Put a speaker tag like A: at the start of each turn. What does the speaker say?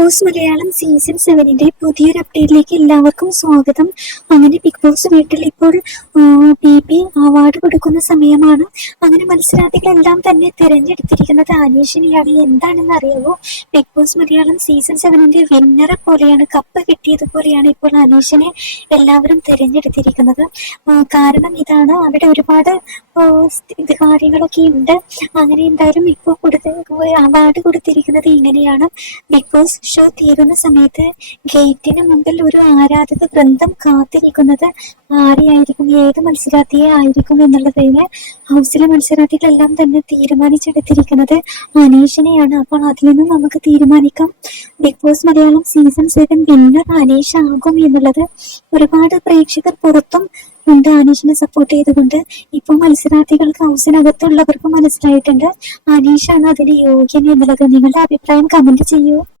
A: Boss Malayalam season സെവനിന്റെ പുതിയൊരു അപ്ഡേറ്റിലേക്ക് എല്ലാവർക്കും സ്വാഗതം. അങ്ങനെ ബിഗ് ബോസ് വീട്ടിൽ ഇപ്പോൾ ബി ബി അവാർഡ് കൊടുക്കുന്ന സമയമാണ്. അങ്ങനെ മത്സരാർത്ഥികളെല്ലാം തന്നെ തിരഞ്ഞെടുത്തിരിക്കുന്നത് അനീഷിനെയാണ്. എന്താണെന്ന് അറിയാവോ? ബിഗ് ബോസ് മലയാളം സീസൺ സെവനിന്റെ വിന്നറെ പോലെയാണ് കപ്പ് കിട്ടിയതുപോലെയാണ് ഇപ്പോൾ അനീഷിനെ എല്ലാവരും തിരഞ്ഞെടുത്തിരിക്കുന്നത്. കാരണം ഇതാണ് അവിടെ ഒരുപാട് ഇത് കാര്യങ്ങളൊക്കെ ഉണ്ട്. അങ്ങനെ എന്തായാലും ഇപ്പോൾ കൊടുത്ത അവാർഡ് കൊടുത്തിരിക്കുന്നത് ഇങ്ങനെയാണ്. ബിഗ് ബോസ് ഷോ തീരുന്ന സമയത്ത് ഗേറ്റിന് മുമ്പിൽ ഒരു ആരാധക വൃന്ദം കാത്തിരിക്കുന്നത് ആരെയായിരിക്കും ഏത് മത്സരാർത്ഥിയെ ആയിരിക്കും എന്നുള്ളതിന് ഹൗസിലെ മത്സരാർത്ഥികളെല്ലാം തന്നെ തീരുമാനിച്ചെടുത്തിരിക്കുന്നത് അനീഷിനെയാണ്. അപ്പോൾ അതിൽ നിന്ന് നമുക്ക് തീരുമാനിക്കാം. Big Boss Malayalam season seven winner Aneesh ആകും എന്നുള്ളത് ഒരുപാട് പ്രേക്ഷകർ പുറത്തും ഉണ്ട് അനീഷിനെ സപ്പോർട്ട് ചെയ്തുകൊണ്ട്. ഇപ്പോൾ മത്സരാർത്ഥികൾക്ക് ഹൗസിനകത്തുള്ളവർക്ക് മനസ്സിലായിട്ടുണ്ട് അനീഷാണ് അതിന് യോഗ്യൻ എന്നുള്ളത്. നിങ്ങളുടെ അഭിപ്രായം കമന്റ് ചെയ്യൂ.